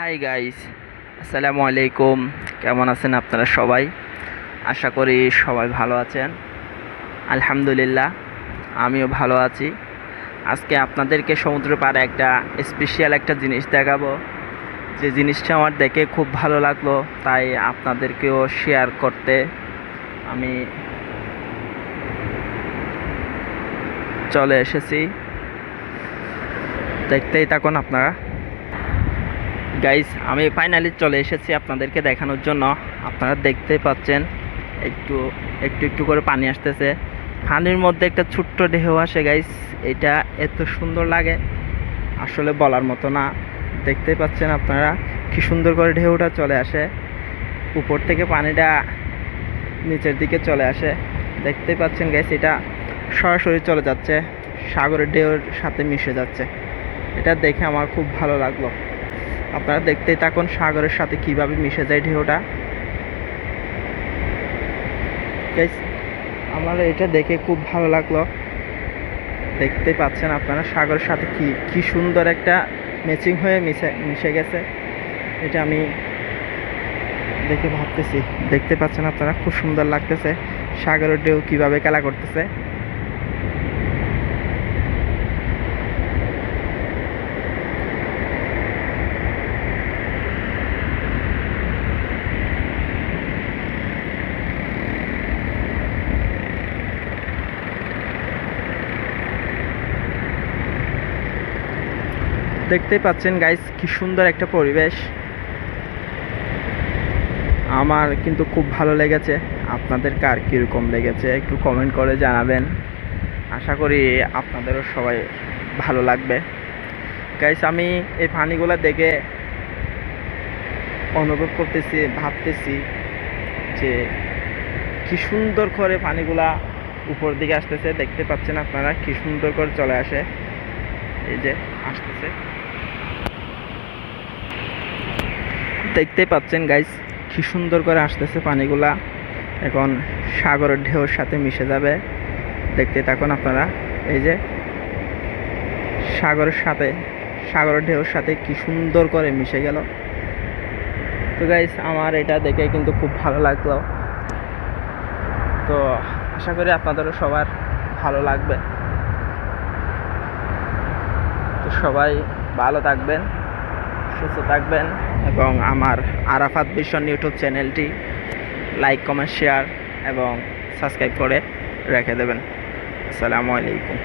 Hi guys আসসালামু আলাইকুম কেমন আছেন আপনারা সবাই? আশা করি সবাই ভালো আছেন। আলহামদুলিল্লাহ, আমিও ভালো আছি। আজকে আপনাদেরকে সমুদ্র পাড়ে একটা স্পেশাল একটা জিনিস দেখাবো। যে জিনিসটা আমার দেখে খুব ভালো লাগল, তাই আপনাদেরকেও শেয়ার করতে আমি চলে এসেছি। দেখতেই থাকুন আপনারা। গাইস আমি ফাইনালি চলে এসেছি আপনাদেরকে দেখানোর জন্য। আপনারা দেখতেই পাচ্ছেন, একটু একটু একটু করে পানি আসতেছে। পানির মধ্যে একটা ছোট্ট ঢেউ আসে গাইস এটা এত সুন্দর লাগে, আসলে বলার মতো না। দেখতেই পাচ্ছেন আপনারা কি সুন্দর করে ঢেউটা চলে আসে। উপর থেকে পানিটা নিচের দিকে চলে আসে। দেখতেই পাচ্ছেন গাইস এটা সরাসরি চলে যাচ্ছে। সাগরের ঢেউর সাথে মিশে যাচ্ছে। এটা দেখে আমার খুব ভালো লাগল। আপনারা দেখতেই থাকুন সাগরের সাথে কীভাবে মিশে যায় ঢেউটা। আমার এটা দেখে খুব ভালো লাগল। দেখতে পাচ্ছেন আপনারা সাগরের সাথে কি কি সুন্দর একটা ম্যাচিং হয়ে মিশে মিশে গেছে। এটা আমি দেখে ভাবতেছি। দেখতে পাচ্ছেন আপনারা, খুব সুন্দর লাগতেছে। সাগরের ঢেউ কীভাবে খেলা করতেছে। দেখতেই পাচ্ছেন গাইস কি সুন্দর একটা পরিবেশ। আমার কিন্তু খুব ভালো লেগেছে। আপনাদের কার কীরকম লেগেছে, একটু কমেন্ট করে জানাবেন। আশা করি আপনাদেরও সবাই ভালো লাগবে। গাইস আমি এই পানিগুলো দেখে অনুভব করতেছি, ভাবতেছি যে কি সুন্দর করে পানিগুলা উপর দিকে আসতেছে। দেখতে পাচ্ছেন আপনারা কি সুন্দর করে চলে আসে। এই যে, আসতেছে। দেখতেই পাচ্ছেন গাইস কি সুন্দর করে আসতেছে পানিগুলা। এখন সাগরের ঢেউর সাথে মিশে যাবে। দেখতে থাকুন আপনারা, এই যে সাগরের সাথে, সাগরের ঢেউর সাথে কি সুন্দর করে মিশে গেল। তো গাইস আমার এটা দেখে কিন্তু খুব ভালো লাগল। তো আশা করি আপনাদেরও সবার ভালো লাগবে। তো সবাই ভালো থাকবেন। সুস্থ থাকবেন এবং আমার আরাফাত ভিশন ইউটিউব চ্যানেলটি লাইক, কমেন্ট, শেয়ার এবং সাবস্ক্রাইব করে রেখে দেবেন। আসসালামু আলাইকুম।